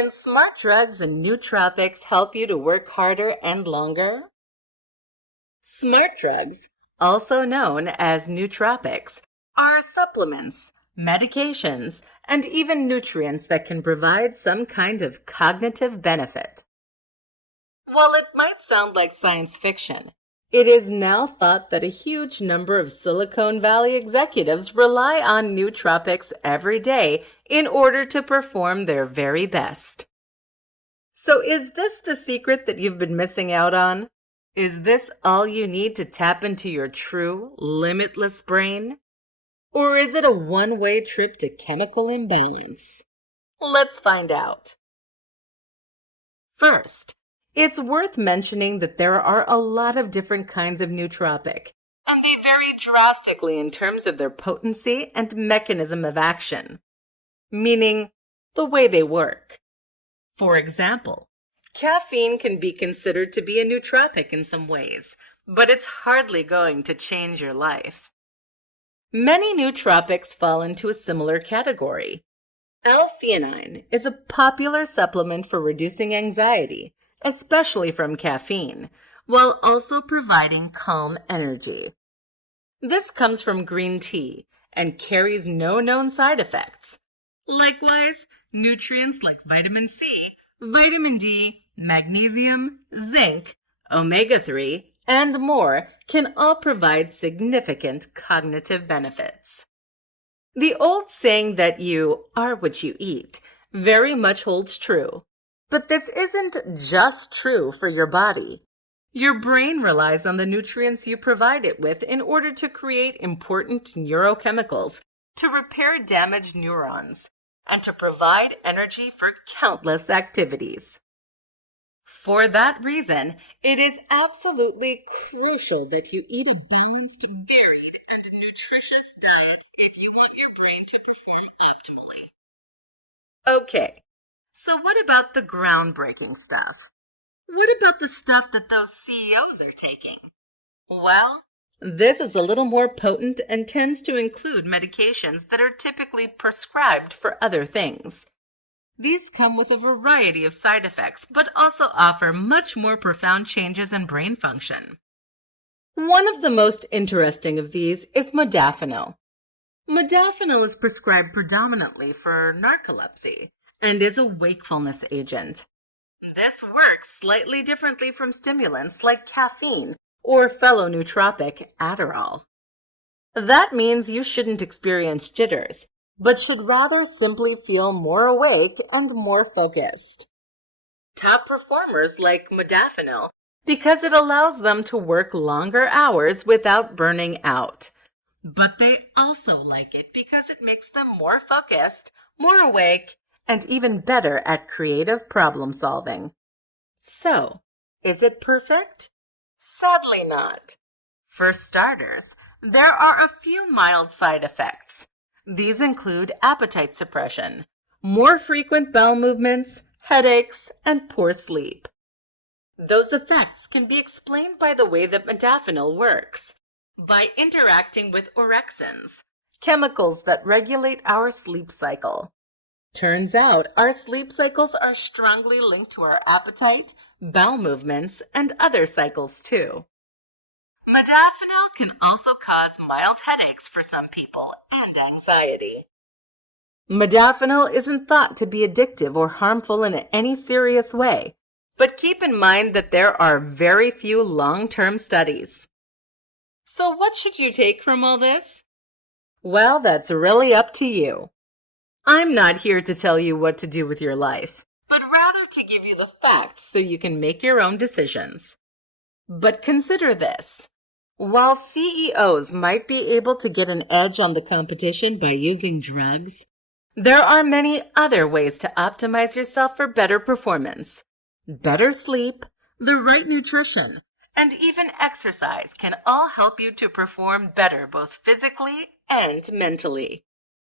Can smart drugs and nootropics help you to work harder and longer? Smart drugs, also known as nootropics, are supplements, medications, and even nutrients that can provide some kind of cognitive benefit. While it might sound like science fiction, it is now thought that a huge number of Silicon Valley executives rely on nootropics every day in order to perform their very best. So is this the secret that you've been missing out on? Is this all you need to tap into your true, limitless brain? Or is it a one-way trip to chemical imbalance? Let's find out. First, it's worth mentioning that there are a lot of different kinds of nootropic, and they vary drastically in terms of their potency and mechanism of action, meaning the way they work. For example, caffeine can be considered to be a nootropic in some ways, but it's hardly going to change your life. Many nootropics fall into a similar category. L-theanine is a popular supplement for reducing anxiety, especially from caffeine, while also providing calm energy. This comes from green tea and carries no known side effects. Likewise, nutrients like vitamin C, vitamin D, magnesium, zinc, omega-3, and more can all provide significant cognitive benefits. The old saying that you are what you eat very much holds true. But this isn't just true for your body. Your brain relies on the nutrients you provide it with in order to create important neurochemicals, to repair damaged neurons, and to provide energy for countless activities. For that reason, it is absolutely crucial that you eat a balanced, varied, and nutritious diet if you want your brain to perform optimally. Okay. So what about the groundbreaking stuff? What about the stuff that those CEOs are taking? Well, this is a little more potent and tends to include medications that are typically prescribed for other things. These come with a variety of side effects, but also offer much more profound changes in brain function. One of the most interesting of these is modafinil. Modafinil is prescribed predominantly for narcolepsy and is a wakefulness agent. This works slightly differently from stimulants like caffeine or fellow nootropic Adderall. That means you shouldn't experience jitters, but should rather simply feel more awake and more focused. Top performers like modafinil because it allows them to work longer hours without burning out. But they also like it because it makes them more focused, more awake, and even better at creative problem solving. So, is it perfect? Sadly not. For starters, there are a few mild side effects. These include appetite suppression, more frequent bowel movements, headaches, and poor sleep. Those effects can be explained by the way that modafinil works, by interacting with orexins, chemicals that regulate our sleep cycle. Turns out our sleep cycles are strongly linked to our appetite, bowel movements, and other cycles too. Modafinil can also cause mild headaches for some people and anxiety. Modafinil isn't thought to be addictive or harmful in any serious way, but keep in mind that there are very few long-term studies. So what should you take from all this? Well, that's really up to you. I'm not here to tell you what to do with your life, but rather to give you the facts so you can make your own decisions. But consider this. While CEOs might be able to get an edge on the competition by using drugs, there are many other ways to optimize yourself for better performance. Better sleep, the right nutrition, and even exercise can all help you to perform better both physically and mentally.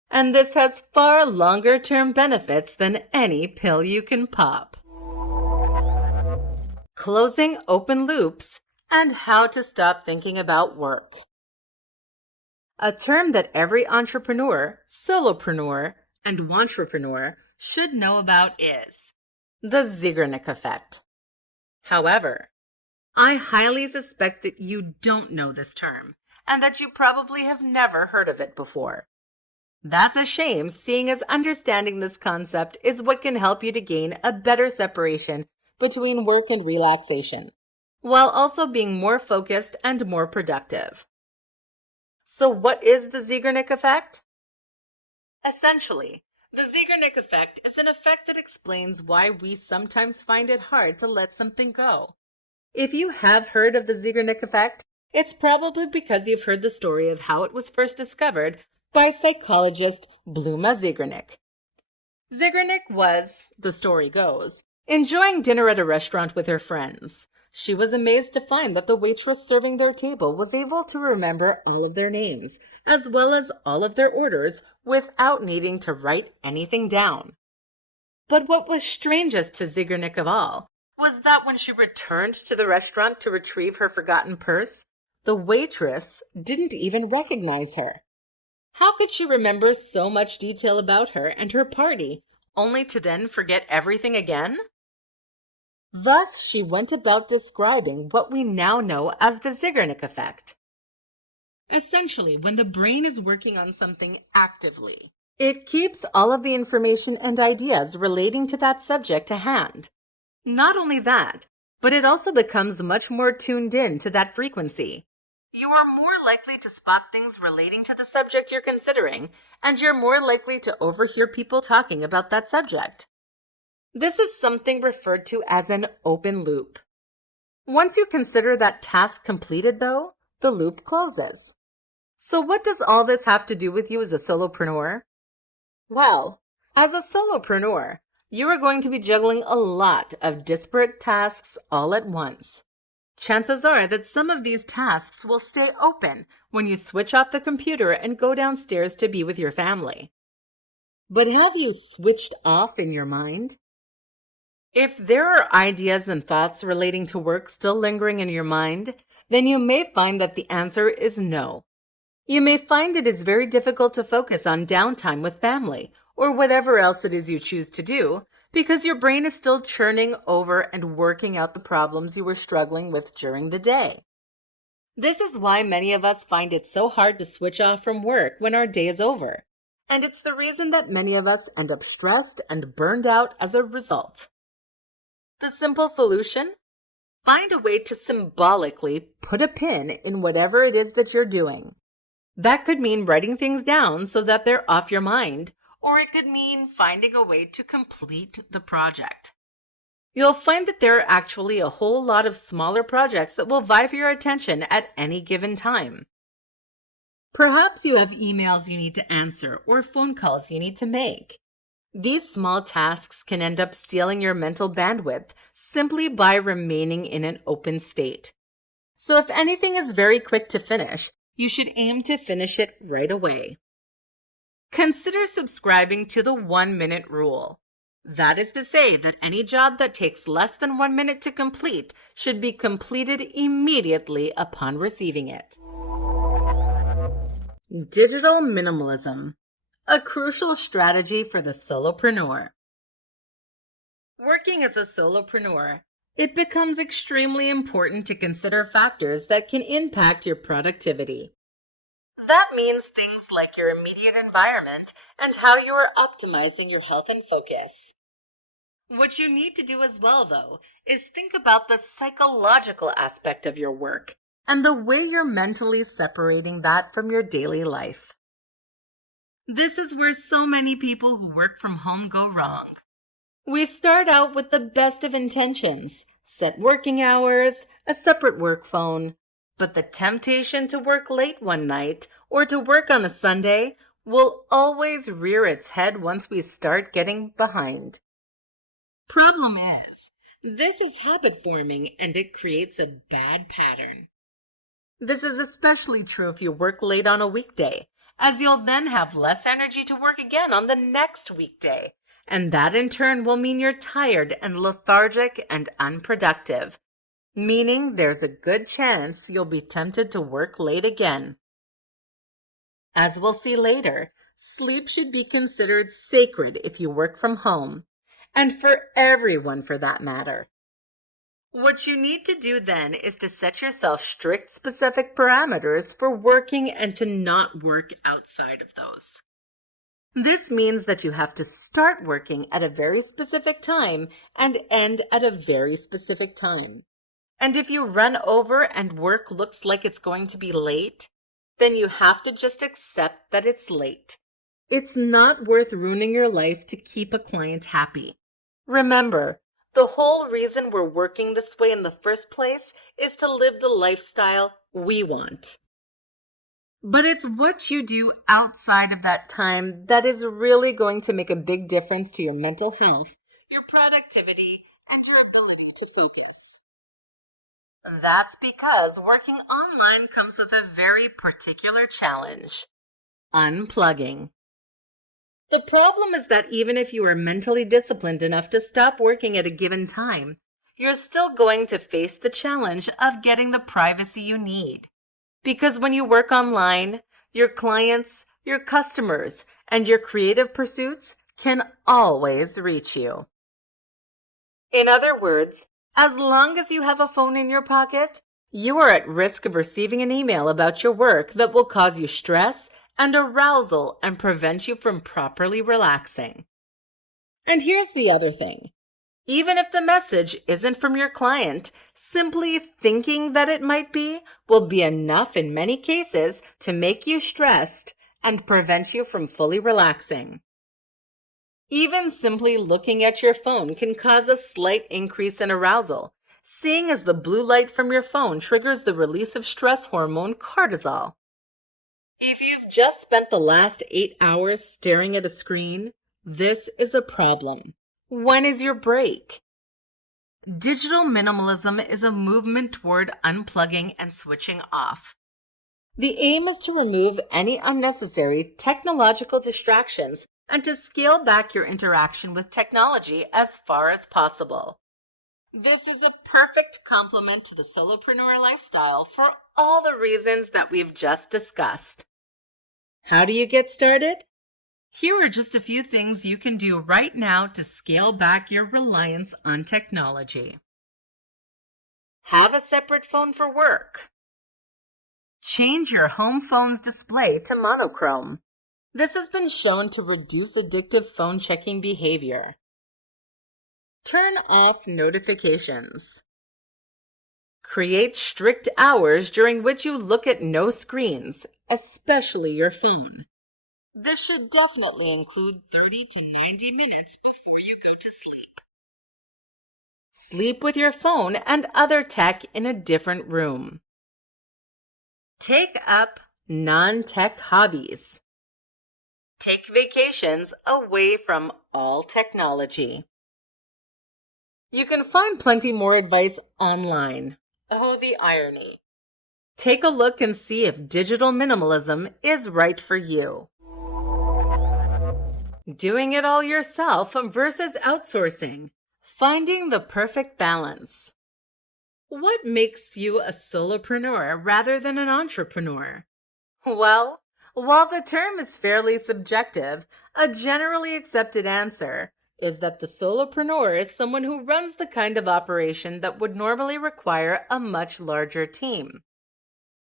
And this has far longer-term benefits than any pill you can pop. Closing open loops and how to stop thinking about work. A term that every entrepreneur, solopreneur, and wantrepreneur should know about is The Zeigarnik effect. However, I highly suspect that you don't know this term, and that you probably have never heard of it before. That's a shame, seeing as understanding this concept is what can help you to gain a better separation between work and relaxation, while also being more focused and more productive. So what is the Zeigarnik effect? Essentially, the Zeigarnik effect is an effect that explains why we sometimes find it hard to let something go. If you have heard of the Zeigarnik effect, it's probably because you've heard the story of how it was first discovered by psychologist Bluma Zeigarnik. Zeigarnik was, the story goes, enjoying dinner at a restaurant with her friends. She was amazed to find that the waitress serving their table was able to remember all of their names, as well as all of their orders, without needing to write anything down. But what was strangest to Zeigarnik of all was that when she returned to the restaurant to retrieve her forgotten purse, the waitress didn't even recognize her. How could she remember so much detail about her and her party, only to then forget everything again? Thus, she went about describing what we now know as the Zeigarnik effect. Essentially, when the brain is working on something actively, it keeps all of the information and ideas relating to that subject to hand. Not only that, but it also becomes much more tuned in to that frequency. You are more likely to spot things relating to the subject you're considering, and you're more likely to overhear people talking about that subject. This is something referred to as an open loop. Once you consider that task completed, though, the loop closes. So what does all this have to do with you as a solopreneur? Well, as a solopreneur, you are going to be juggling a lot of disparate tasks all at once. Chances are that some of these tasks will stay open when you switch off the computer and go downstairs to be with your family. But have you switched off in your mind? If there are ideas and thoughts relating to work still lingering in your mind, then you may find that the answer is no. You may find it is very difficult to focus on downtime with family or whatever else it is you choose to do, because your brain is still churning over and working out the problems you were struggling with during the day. This is why many of us find it so hard to switch off from work when our day is over. And it's the reason that many of us end up stressed and burned out as a result. The simple solution? Find a way to symbolically put a pin in whatever it is that you're doing. That could mean writing things down so that they're off your mind, or it could mean finding a way to complete the project. You'll find that there are actually a whole lot of smaller projects that will vie for your attention at any given time. Perhaps you have emails you need to answer or phone calls you need to make. These small tasks can end up stealing your mental bandwidth simply by remaining in an open state. So if anything is very quick to finish, you should aim to finish it right away. Consider subscribing to the 1-minute rule. That is to say that any job that takes less than 1 minute to complete should be completed immediately upon receiving it. Digital minimalism, a crucial strategy for the solopreneur. Working as a solopreneur, it becomes extremely important to consider factors that can impact your productivity. That means things like your immediate environment and how you are optimizing your health and focus. What you need to do as well, though, is think about the psychological aspect of your work and the way you're mentally separating that from your daily life. This is where so many people who work from home go wrong. We start out with the best of intentions, set working hours, a separate work phone, but the temptation to work late one night or to work on a Sunday will always rear its head once we start getting behind. Problem is, this is habit forming and it creates a bad pattern. This is especially true if you work late on a weekday, as you'll then have less energy to work again on the next weekday, and that in turn will mean you're tired and lethargic and unproductive, meaning there's a good chance you'll be tempted to work late again. As we'll see later, sleep should be considered sacred if you work from home, and for everyone for that matter. What you need to do then is to set yourself strict specific parameters for working and to not work outside of those. This means that you have to start working at a very specific time and end at a very specific time. And if you run over and work looks like it's going to be late, then you have to just accept that it's late. It's not worth ruining your life to keep a client happy. Remember, the whole reason we're working this way in the first place is to live the lifestyle we want. But it's what you do outside of that time that is really going to make a big difference to your mental health, your productivity, and your ability to focus. That's because working online comes with a very particular challenge: unplugging. The problem is that even if you are mentally disciplined enough to stop working at a given time, you're still going to face the challenge of getting the privacy you need. Because when you work online, your clients, your customers, and your creative pursuits can always reach you. In other words, as long as you have a phone in your pocket, you are at risk of receiving an email about your work that will cause you stress and arousal and prevent you from properly relaxing. And here's the other thing. Even if the message isn't from your client, simply thinking that it might be will be enough in many cases to make you stressed and prevent you from fully relaxing. Even simply looking at your phone can cause a slight increase in arousal, seeing as the blue light from your phone triggers the release of stress hormone cortisol. If you've just spent the last 8 hours staring at a screen, this is a problem. When is your break? Digital minimalism is a movement toward unplugging and switching off. The aim is to remove any unnecessary technological distractions and to scale back your interaction with technology as far as possible. This is a perfect complement to the solopreneur lifestyle for all the reasons that we've just discussed. How do you get started? Here are just a few things you can do right now to scale back your reliance on technology. Have a separate phone for work. Change your home phone's display to monochrome. This has been shown to reduce addictive phone checking behavior. Turn off notifications. Create strict hours during which you look at no screens, especially your phone. This should definitely include 30 to 90 minutes before you go to sleep. Sleep with your phone and other tech in a different room. Take up non-tech hobbies. Take vacations away from all technology. You can find plenty more advice online. Oh, the irony. Take a look and see if digital minimalism is right for you. Doing it all yourself versus outsourcing. Finding the perfect balance. What makes you a solopreneur rather than an entrepreneur? Well, while the term is fairly subjective, a generally accepted answer is that the solopreneur is someone who runs the kind of operation that would normally require a much larger team.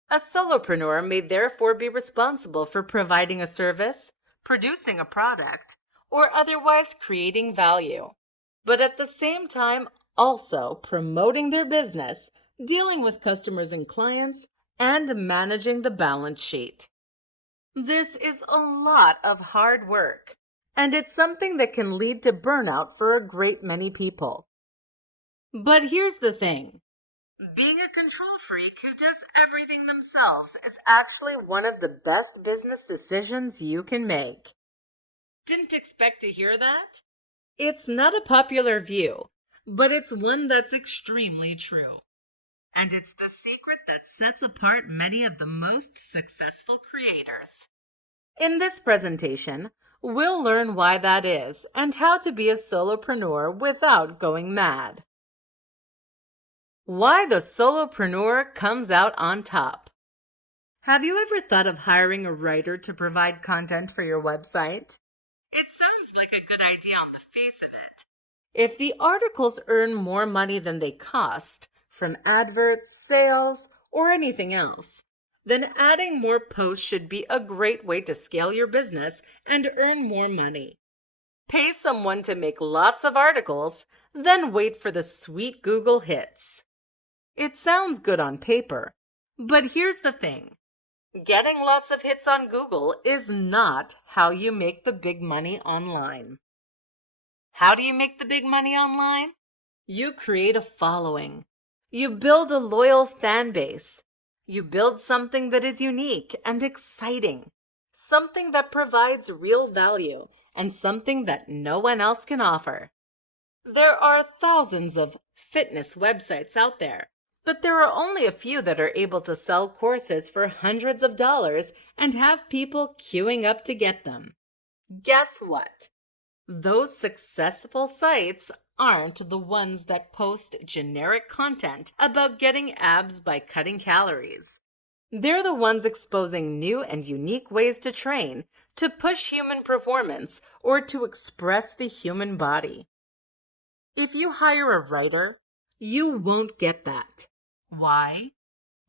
A solopreneur may therefore be responsible for providing a service, producing a product, or otherwise creating value, but at the same time also promoting their business, dealing with customers and clients, and managing the balance sheet. This is a lot of hard work, and it's something that can lead to burnout for a great many people. But here's the thing. Being a control freak who does everything themselves is actually one of the best business decisions you can make. Didn't expect to hear that? It's not a popular view, but it's one that's extremely true. And it's the secret that sets apart many of the most successful creators. In this presentation, we'll learn why that is and how to be a solopreneur without going mad. Why the solopreneur comes out on top. Have you ever thought of hiring a writer to provide content for your website? It sounds like a good idea on the face of it. If the articles earn more money than they cost from adverts, sales, or anything else, then adding more posts should be a great way to scale your business and earn more money. Pay someone to make lots of articles, then wait for the sweet Google hits. It sounds good on paper, but here's the thing. Getting lots of hits on Google is not how you make the big money online. How do you make the big money online? You create a following. You build a loyal fan base. You build something that is unique and exciting. Something that provides real value and something that no one else can offer. There are thousands of fitness websites out there, but there are only a few that are able to sell courses for hundreds of dollars and have people queuing up to get them. Guess what? Those successful sites aren't the ones that post generic content about getting abs by cutting calories. They're the ones exposing new and unique ways to train, to push human performance, or to express the human body. If you hire a writer, you won't get that. Why?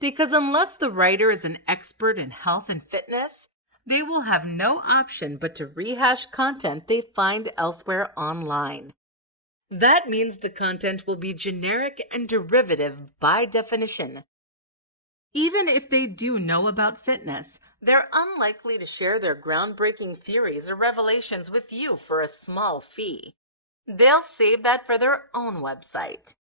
Because unless the writer is an expert in health and fitness, they will have no option but to rehash content they find elsewhere online. That means the content will be generic and derivative by definition. Even if they do know about fitness, they're unlikely to share their groundbreaking theories or revelations with you for a small fee. They'll save that for their own website.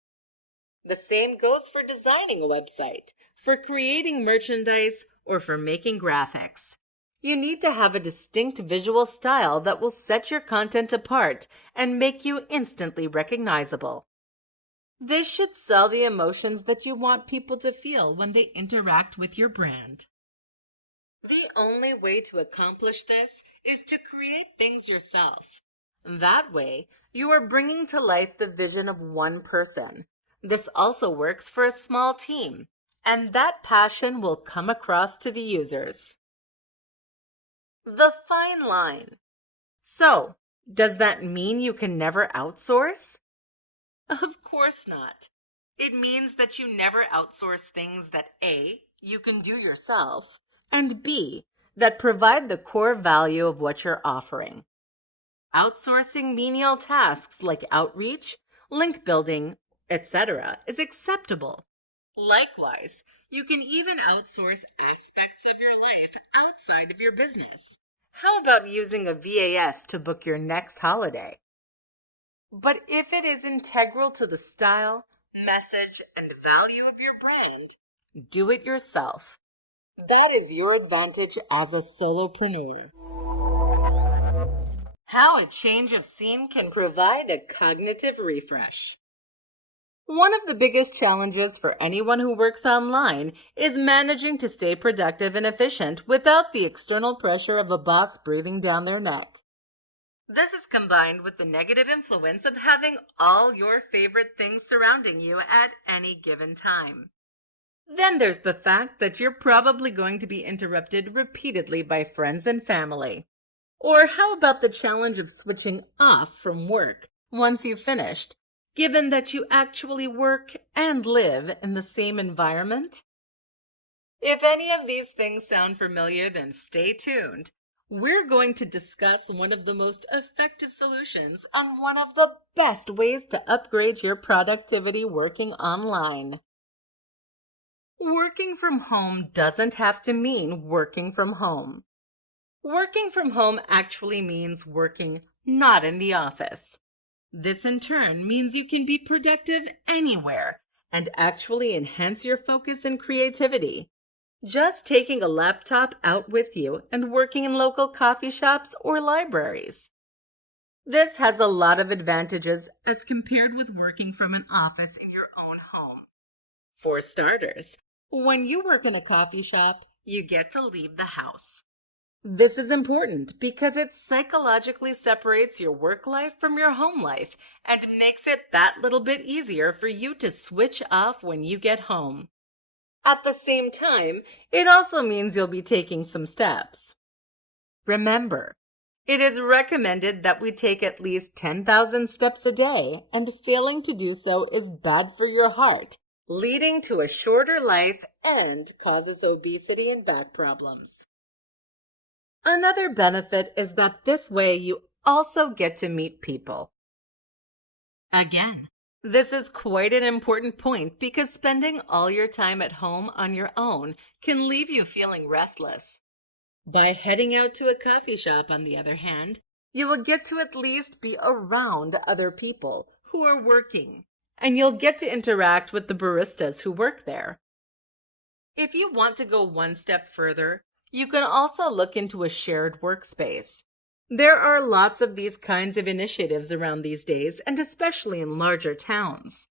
The same goes for designing a website, for creating merchandise, or for making graphics. You need to have a distinct visual style that will set your content apart and make you instantly recognizable. This should sell the emotions that you want people to feel when they interact with your brand. The only way to accomplish this is to create things yourself. That way, you are bringing to life the vision of one person. This also works for a small team, and that passion will come across to the users. The fine line. So, does that mean you can never outsource? Of course not. It means that you never outsource things that A, you can do yourself, and B, that provide the core value of what you're offering. Outsourcing menial tasks like outreach, link building, etc. is acceptable. Likewise, you can even outsource aspects of your life outside of your business. How about using a VAS to book your next holiday? But if it is integral to the style, message, and value of your brand, do it yourself. That is your advantage as a solopreneur. How a change of scene can provide a cognitive refresh. One of the biggest challenges for anyone who works online is managing to stay productive and efficient without the external pressure of a boss breathing down their neck. This is combined with the negative influence of having all your favorite things surrounding you at any given time. Then there's the fact that you're probably going to be interrupted repeatedly by friends and family. Or how about the challenge of switching off from work once you've finished, given that you actually work and live in the same environment? If any of these things sound familiar, then stay tuned. We're going to discuss one of the most effective solutions on one of the best ways to upgrade your productivity working online. Working from home doesn't have to mean working from home. Working from home actually means working not in the office. This in turn means you can be productive anywhere and actually enhance your focus and creativity. Just taking a laptop out with you and working in local coffee shops or libraries. This has a lot of advantages as compared with working from an office in your own home. For starters, when you work in a coffee shop, you get to leave the house. This is important because it psychologically separates your work life from your home life and makes it that little bit easier for you to switch off when you get home. At the same time, it also means you'll be taking some steps. Remember, It is recommended that we take at least 10,000 steps a day, and failing to do so is bad for your heart, leading to a shorter life and causes obesity and back problems. Another benefit is that this way you also get to meet people. Again, this is quite an important point because spending all your time at home on your own can leave you feeling restless. By heading out to a coffee shop, on the other hand, you will get to at least be around other people who are working, and you'll get to interact with the baristas who work there. If you want to go one step further, you can also look into a shared workspace. There are lots of these kinds of initiatives around these days, and especially in larger towns.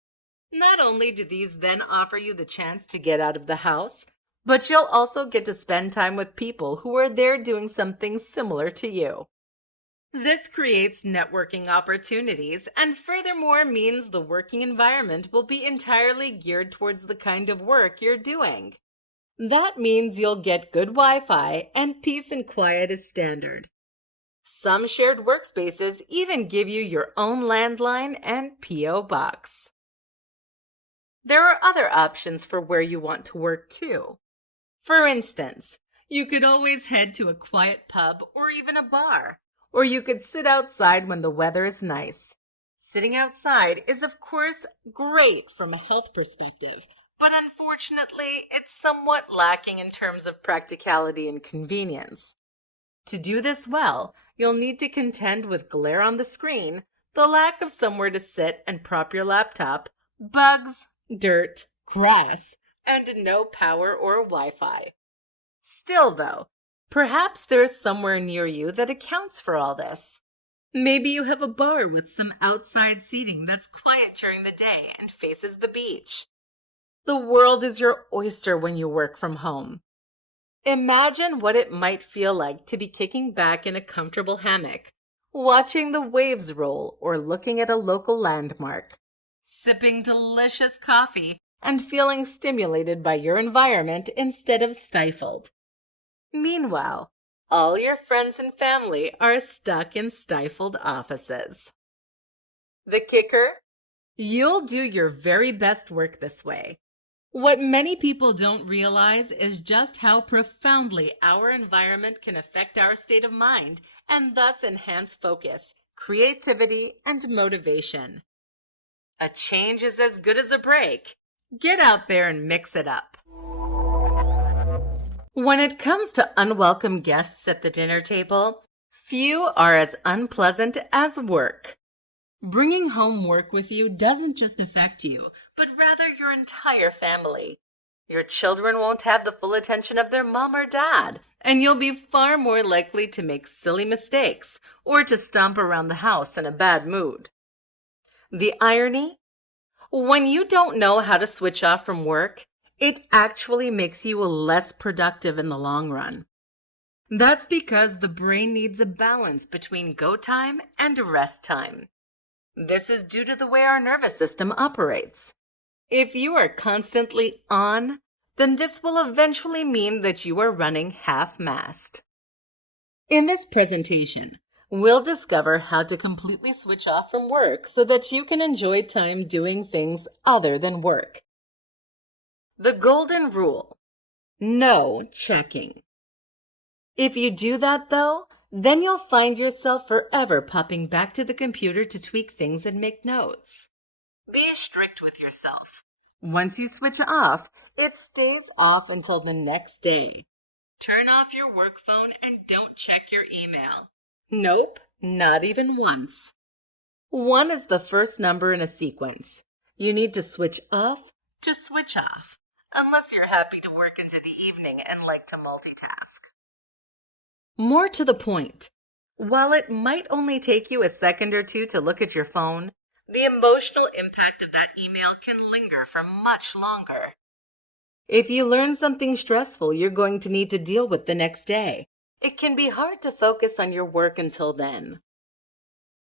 Not only do these then offer you the chance to get out of the house, but you'll also get to spend time with people who are there doing something similar to you. This creates networking opportunities and furthermore means the working environment will be entirely geared towards the kind of work you're doing. That means you'll get good Wi-Fi and peace and quiet is standard. Some shared workspaces even give you your own landline and P.O. box. There are other options for where you want to work too. For instance, you could always head to a quiet pub or even a bar, or you could sit outside when the weather is nice. Sitting outside is of course great from a health perspective, but unfortunately it's somewhat lacking in terms of practicality and convenience. To do this well, you'll need to contend with glare on the screen, the lack of somewhere to sit and prop your laptop, bugs, dirt, grass, and no power or Wi-Fi. Still though, perhaps there's somewhere near you that accounts for all this. Maybe you have a bar with some outside seating that's quiet during the day and faces the beach. The world is your oyster when you work from home. Imagine what it might feel like to be kicking back in a comfortable hammock, watching the waves roll or looking at a local landmark, sipping delicious coffee and feeling stimulated by your environment instead of stifled. Meanwhile, all your friends and family are stuck in stifled offices. The kicker? You'll do your very best work this way. What many people don't realize is just how profoundly our environment can affect our state of mind and thus enhance focus, creativity, and motivation. A change is as good as a break. Get out there and mix it up. When it comes to unwelcome guests at the dinner table, few are as unpleasant as work. Bringing home work with you doesn't just affect you, but rather your entire family. Your children won't have the full attention of their mom or dad, and you'll be far more likely to make silly mistakes or to stomp around the house in a bad mood. The irony? When you don't know how to switch off from work, it actually makes you less productive in the long run. That's because the brain needs a balance between go time and rest time. This is due to the way our nervous system operates. If you are constantly on, then this will eventually mean that you are running half-mast. In this presentation, we'll discover how to completely switch off from work so that you can enjoy time doing things other than work. The golden rule: no checking. If you do that though, then you'll find yourself forever popping back to the computer to tweak things and make notes. Be strict with yourself. Once you switch off, it stays off until the next day. Turn off your work phone and don't check your email. Nope, not even once. 1 is the first number in a sequence. You need to switch off to switch off, unless you're happy to work into the evening and like to multitask. More to the point, while it might only take you a second or two to look at your phone, the emotional impact of that email can linger for much longer. If you learn something stressful you're going to need to deal with the next day, it can be hard to focus on your work until then.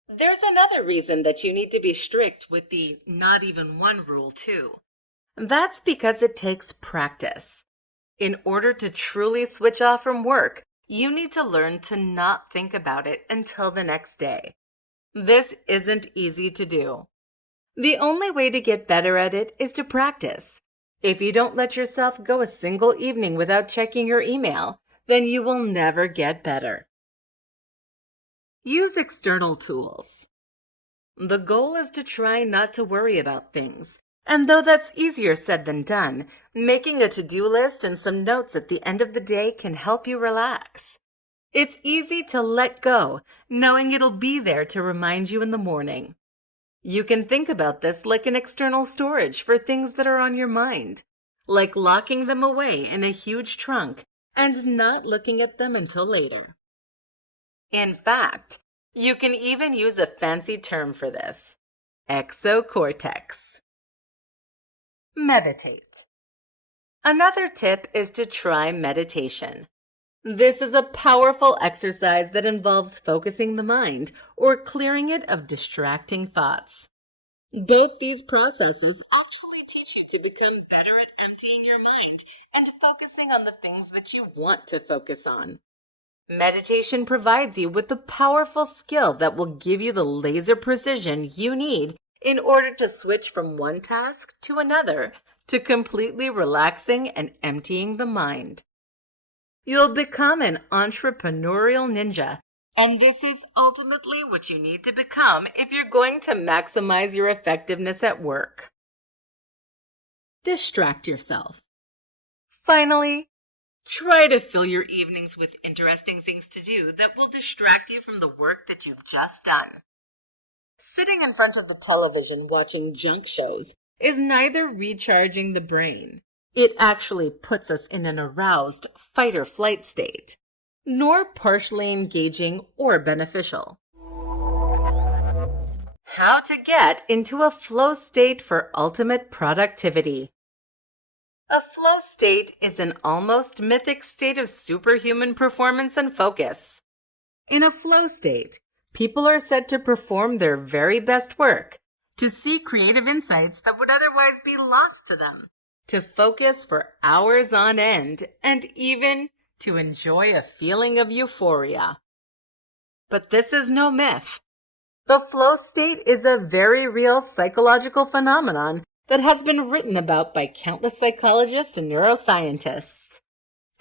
There's another reason that you need to be strict with the not even one rule too. That's because it takes practice. In order to truly switch off from work, You need to learn to not think about it until the next day. This isn't easy to do. The only way to get better at it is to practice. If you don't let yourself go a single evening without checking your email, then you will never get better. Use external tools. The goal is to try not to worry about things. And though that's easier said than done, making a to-do list and some notes at the end of the day can help you relax. It's easy to let go, knowing it'll be there to remind you in the morning. You can think about this like an external storage for things that are on your mind, like locking them away in a huge trunk and not looking at them until later. In fact, you can even use a fancy term for this: exocortex. Meditate. Another tip is to try meditation. This is a powerful exercise that involves focusing the mind or clearing it of distracting thoughts. Both these processes actually teach you to become better at emptying your mind and focusing on the things that you want to focus on. Meditation provides you with a powerful skill that will give you the laser precision you need in order to switch from one task to another, to completely relaxing and emptying the mind. You'll become an entrepreneurial ninja, and this is ultimately what you need to become if you're going to maximize your effectiveness at work. Distract yourself. Finally, try to fill your evenings with interesting things to do that will distract you from the work that you've just done. Sitting in front of the television watching junk shows is neither recharging the brain, it actually puts us in an aroused fight or flight state, nor partially engaging or beneficial. How to get into a flow state for ultimate productivity. A flow state is an almost mythic state of superhuman performance and focus. In a flow state, people are said to perform their very best work, to see creative insights that would otherwise be lost to them, to focus for hours on end, and even to enjoy a feeling of euphoria. But this is no myth. The flow state is a very real psychological phenomenon that has been written about by countless psychologists and neuroscientists.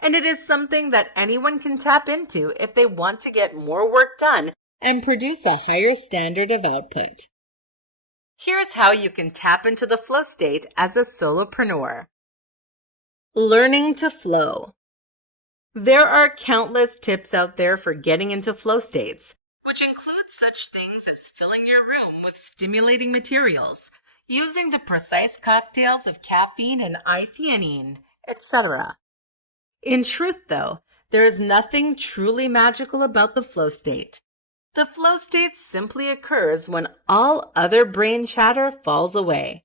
And it is something that anyone can tap into if they want to get more work done and produce a higher standard of output. Here's how you can tap into the flow state as a solopreneur. Learning to flow. There are countless tips out there for getting into flow states, which include such things as filling your room with stimulating materials, using the precise cocktails of caffeine and L-theanine, etc. In truth, though, there is nothing truly magical about the flow state. The flow state simply occurs when all other brain chatter falls away.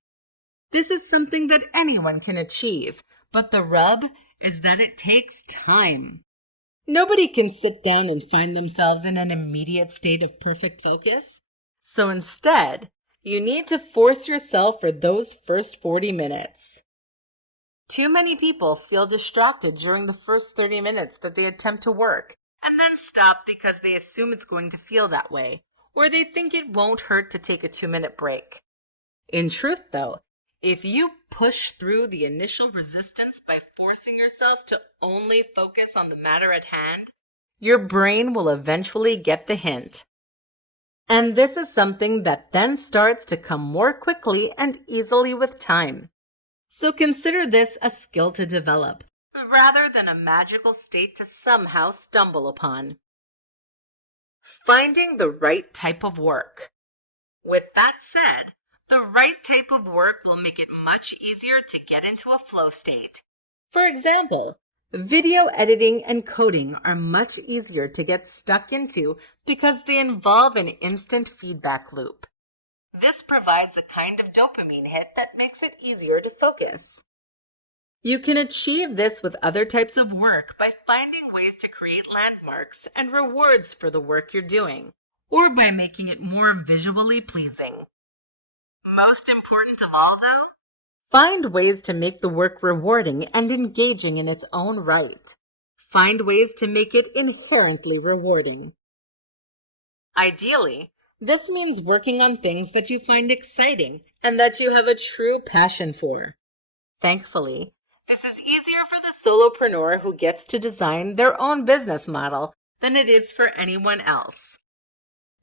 This is something that anyone can achieve, but the rub is that it takes time. Nobody can sit down and find themselves in an immediate state of perfect focus. So instead, you need to force yourself for those first 40 minutes. Too many people feel distracted during the first 30 minutes that they attempt to work, and then stop because they assume it's going to feel that way, or they think it won't hurt to take a 2-minute break. In truth, though, if you push through the initial resistance by forcing yourself to only focus on the matter at hand, your brain will eventually get the hint. And this is something that then starts to come more quickly and easily with time. So consider this a skill to develop, rather than a magical state to somehow stumble upon. Finding the right type of work. With that said, the right type of work will make it much easier to get into a flow state. For example, video editing and coding are much easier to get stuck into because they involve an instant feedback loop. This provides a kind of dopamine hit that makes it easier to focus. You can achieve this with other types of work by finding ways to create landmarks and rewards for the work you're doing, or by making it more visually pleasing. Most important of all, though, find ways to make the work rewarding and engaging in its own right. Find ways to make it inherently rewarding. Ideally, this means working on things that you find exciting and that you have a true passion for. Thankfully, this is easier for the solopreneur who gets to design their own business model than it is for anyone else.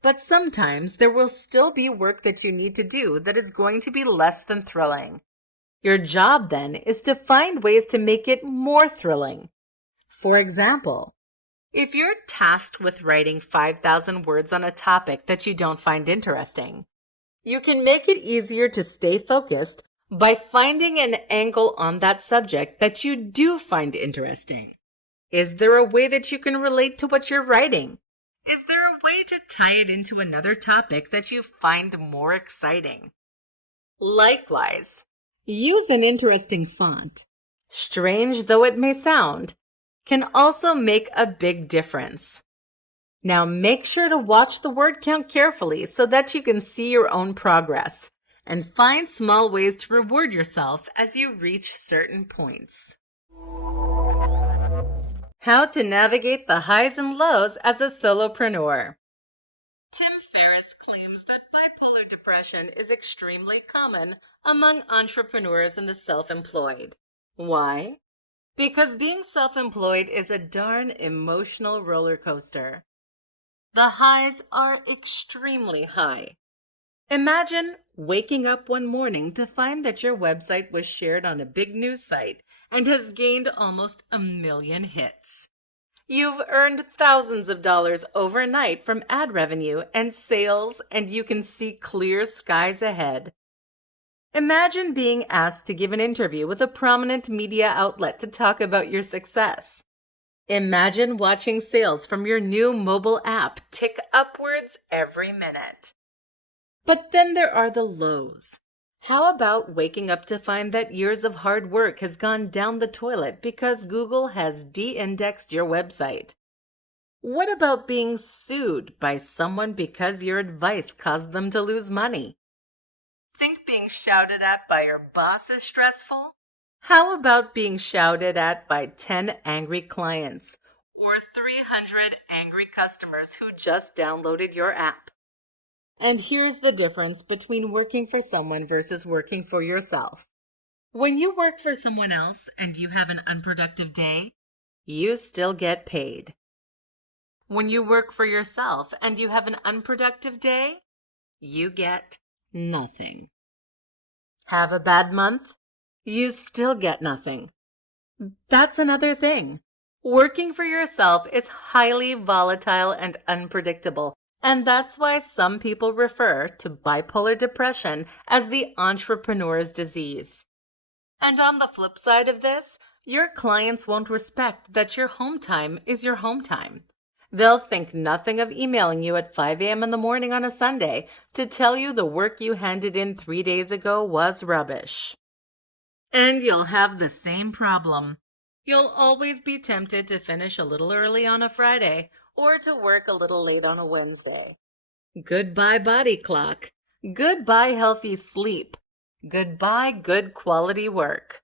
But sometimes there will still be work that you need to do that is going to be less than thrilling. Your job then is to find ways to make it more thrilling. For example, if you're tasked with writing 5,000 words on a topic that you don't find interesting, you can make it easier to stay focused by finding an angle on that subject that you do find interesting. Is there a way that you can relate to what you're writing? Is there a way to tie it into another topic that you find more exciting? Likewise, use an interesting font. Strange though it may sound, can also make a big difference. Now make sure to watch the word count carefully so that you can see your own progress and find small ways to reward yourself as you reach certain points. How to navigate the highs and lows as a solopreneur. Tim Ferriss claims that bipolar depression is extremely common among entrepreneurs and the self-employed. Why? Because being self-employed is a darn emotional roller coaster. The highs are extremely high. Imagine waking up one morning to find that your website was shared on a big news site and has gained almost 1 million hits. You've earned thousands of dollars overnight from ad revenue and sales, and you can see clear skies ahead. Imagine being asked to give an interview with a prominent media outlet to talk about your success. Imagine watching sales from your new mobile app tick upwards every minute. But then there are the lows. How about waking up to find that years of hard work has gone down the toilet because Google has de-indexed your website? What about being sued by someone because your advice caused them to lose money? Think being shouted at by your boss is stressful? How about being shouted at by 10 angry clients or 300 angry customers who just downloaded your app? And here's the difference between working for someone versus working for yourself. When you work for someone else and you have an unproductive day, you still get paid. When you work for yourself and you have an unproductive day, you get nothing. Have a bad month? You still get nothing. That's another thing. Working for yourself is highly volatile and unpredictable, and that's why some people refer to bipolar depression as the entrepreneur's disease. And on the flip side of this, your clients won't respect that your home time is your home time. They'll think nothing of emailing you at 5 a.m. in the morning on a Sunday to tell you the work you handed in 3 days ago was rubbish. And you'll have the same problem. You'll always be tempted to finish a little early on a Friday or to work a little late on a Wednesday. Goodbye body clock. Goodbye healthy sleep. Goodbye good quality work.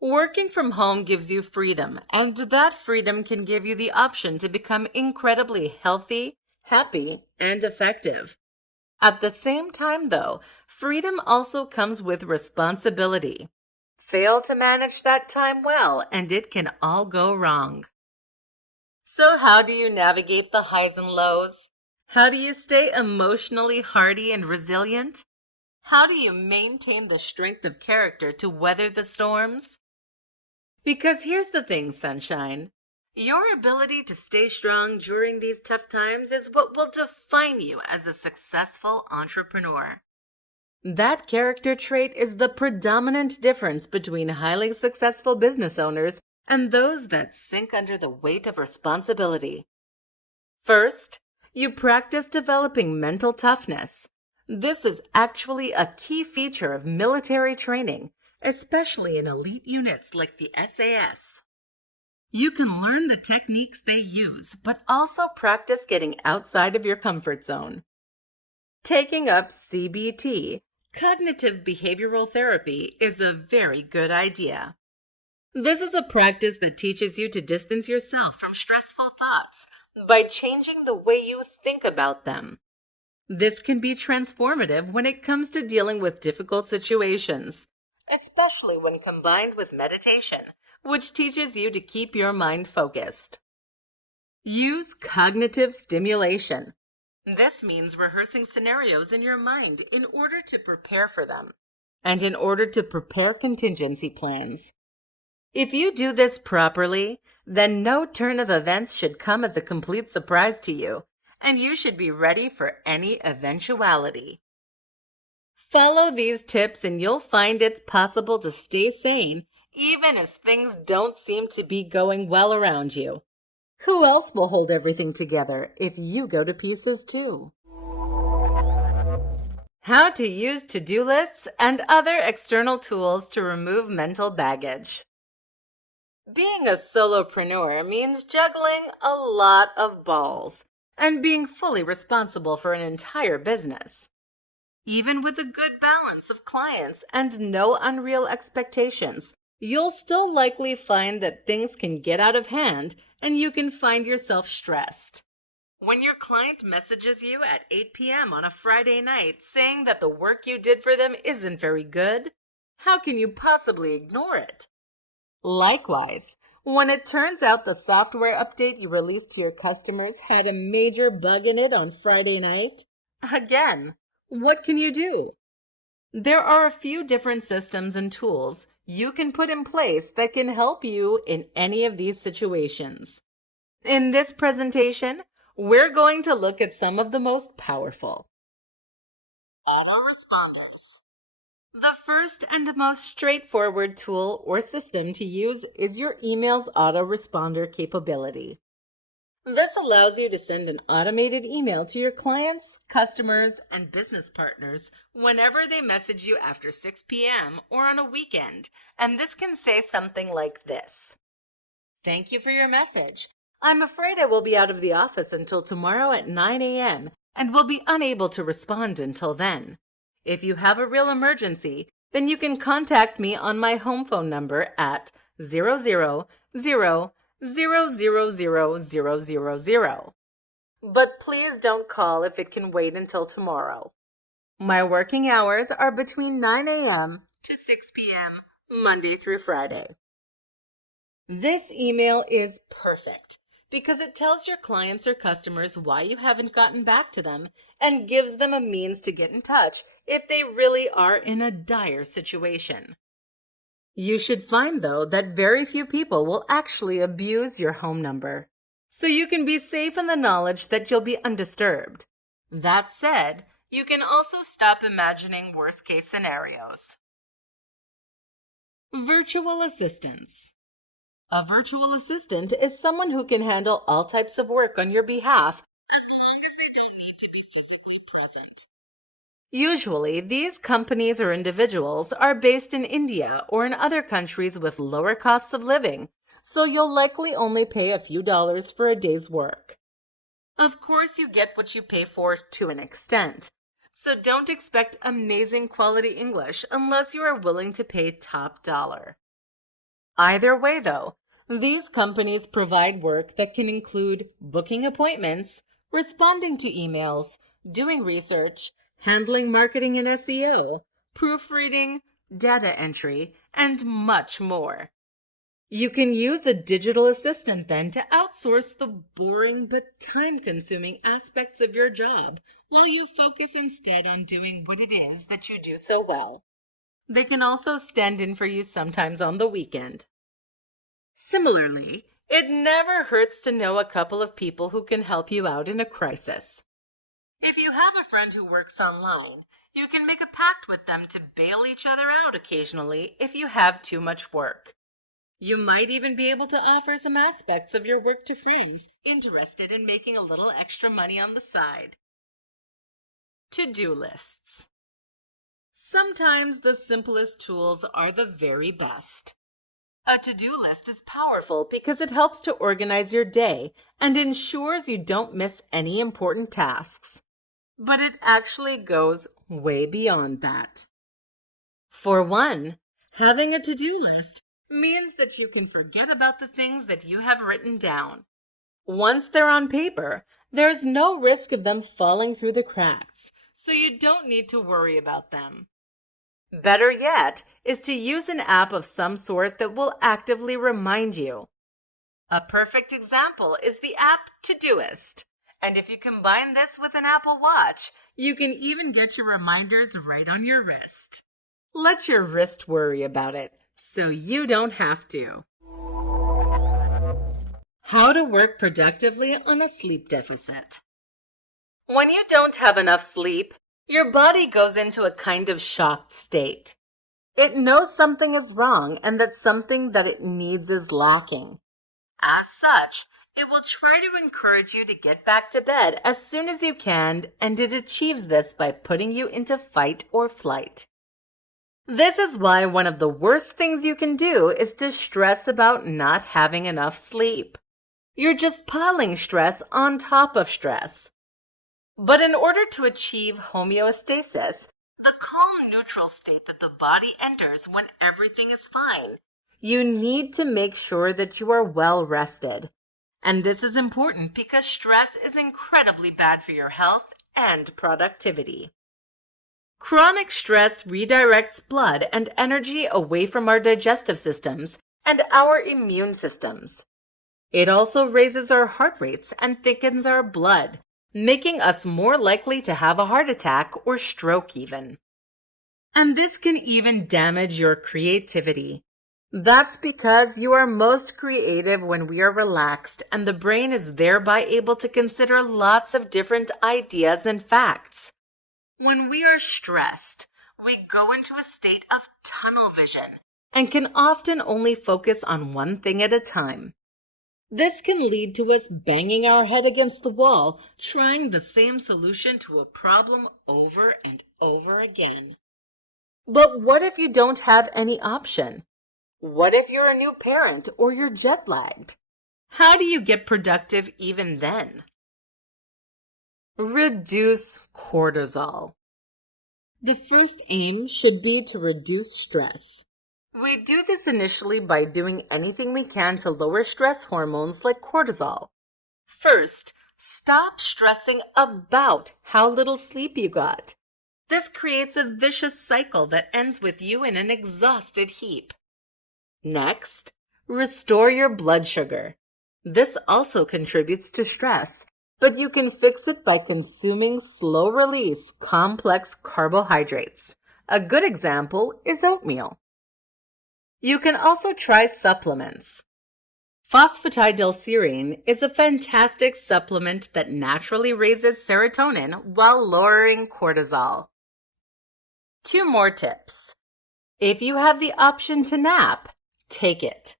Working from home gives you freedom, and that freedom can give you the option to become incredibly healthy, happy, and effective. At the same time, though, freedom also comes with responsibility. Fail to manage that time well, and it can all go wrong. So how do you navigate the highs and lows? How do you stay emotionally hardy and resilient? How do you maintain the strength of character to weather the storms? Because here's the thing, sunshine. Your ability to stay strong during these tough times is what will define you as a successful entrepreneur. That character trait is the predominant difference between highly successful business owners and those that sink under the weight of responsibility. First, you practice developing mental toughness. This is actually a key feature of military training, especially in elite units like the SAS. You can learn the techniques they use, but also practice getting outside of your comfort zone. Taking up CBT, cognitive behavioral therapy, is a very good idea. This is a practice that teaches you to distance yourself from stressful thoughts by changing the way you think about them. This can be transformative when it comes to dealing with difficult situations, especially when combined with meditation, which teaches you to keep your mind focused. Use cognitive stimulation. This means rehearsing scenarios in your mind in order to prepare for them, and in order to prepare contingency plans. If you do this properly, then no turn of events should come as a complete surprise to you, and you should be ready for any eventuality. Follow these tips and you'll find it's possible to stay sane even as things don't seem to be going well around you. Who else will hold everything together if you go to pieces too? How to use to-do lists and other external tools to remove mental baggage. Being a solopreneur means juggling a lot of balls and being fully responsible for an entire business. Even with a good balance of clients and no unreal expectations, you'll still likely find that things can get out of hand and you can find yourself stressed. When your client messages you at 8 p.m. on a Friday night saying that the work you did for them isn't very good, how can you possibly ignore it? Likewise, when it turns out the software update you released to your customers had a major bug in it on Friday night, again, what can you do? There are a few different systems and tools you can put in place that can help you in any of these situations. In this presentation, we're going to look at some of the most powerful. Autoresponders. The first and most straightforward tool or system to use is your email's autoresponder capability. This allows you to send an automated email to your clients, customers, and business partners whenever they message you after 6 p.m. or on a weekend, and this can say something like this. Thank you for your message. I'm afraid I will be out of the office until tomorrow at 9 a.m. and will be unable to respond until then. If you have a real emergency, then you can contact me on my home phone number at 000000000. But please don't call if it can wait until tomorrow. My working hours are between 9 a.m. to 6 p.m. Monday through Friday. This email is perfect because it tells your clients or customers why you haven't gotten back to them and gives them a means to get in touch if they really are in a dire situation. You should find, though, that very few people will actually abuse your home number, so you can be safe in the knowledge that you'll be undisturbed. That said, you can also stop imagining worst-case scenarios. Virtual assistants. A virtual assistant is someone who can handle all types of work on your behalf as long as they don't need to be physically present. Usually, these companies or individuals are based in India or in other countries with lower costs of living, so you'll likely only pay a few dollars for a day's work. Of course, you get what you pay for to an extent, so don't expect amazing quality English unless you are willing to pay top dollar. Either way, though, these companies provide work that can include booking appointments, responding to emails, doing research, handling marketing and SEO, proofreading, data entry, and much more. You can use a digital assistant then to outsource the boring but time-consuming aspects of your job while you focus instead on doing what it is that you do so well. They can also stand in for you sometimes on the weekend. Similarly, it never hurts to know a couple of people who can help you out in a crisis. If you have a friend who works online, you can make a pact with them to bail each other out occasionally if you have too much work. You might even be able to offer some aspects of your work to friends interested in making a little extra money on the side. To-do lists. Sometimes the simplest tools are the very best. A to-do list is powerful because it helps to organize your day and ensures you don't miss any important tasks. But it actually goes way beyond that. For one, having a to-do list means that you can forget about the things that you have written down. Once they're on paper, there's no risk of them falling through the cracks, so you don't need to worry about them. Better yet is to use an app of some sort that will actively remind you. A perfect example is the app Todoist. And if you combine this with an Apple Watch, you can even get your reminders right on your wrist. Let your wrist worry about it, so you don't have to. How to work productively on a sleep deficit. When you don't have enough sleep, your body goes into a kind of shocked state. It knows something is wrong and that something that it needs is lacking. As such, it will try to encourage you to get back to bed as soon as you can, and it achieves this by putting you into fight or flight. This is why one of the worst things you can do is to stress about not having enough sleep. You're just piling stress on top of stress. But in order to achieve homeostasis, the calm neutral state that the body enters when everything is fine, you need to make sure that you are well rested. And this is important because stress is incredibly bad for your health and productivity. Chronic stress redirects blood and energy away from our digestive systems and our immune systems. It also raises our heart rates and thickens our blood, making us more likely to have a heart attack or stroke even. And this can even damage your creativity. That's because you are most creative when we are relaxed, and the brain is thereby able to consider lots of different ideas and facts. When we are stressed, we go into a state of tunnel vision and can often only focus on one thing at a time. This can lead to us banging our head against the wall, trying the same solution to a problem over and over again. But what if you don't have any option? What if you're a new parent or you're jet lagged? How do you get productive even then? Reduce cortisol. The first aim should be to reduce stress. We do this initially by doing anything we can to lower stress hormones like cortisol. First, stop stressing about how little sleep you got. This creates a vicious cycle that ends with you in an exhausted heap. Next, restore your blood sugar. This also contributes to stress, but you can fix it by consuming slow-release complex carbohydrates. A good example is oatmeal. You can also try supplements. Phosphatidylserine is a fantastic supplement that naturally raises serotonin while lowering cortisol. 2 more tips. If you have the option to nap, take it.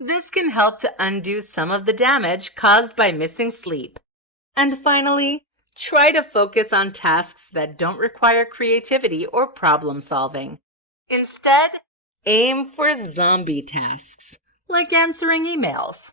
This can help to undo some of the damage caused by missing sleep. And finally, try to focus on tasks that don't require creativity or problem solving. Instead, aim for zombie tasks, like answering emails.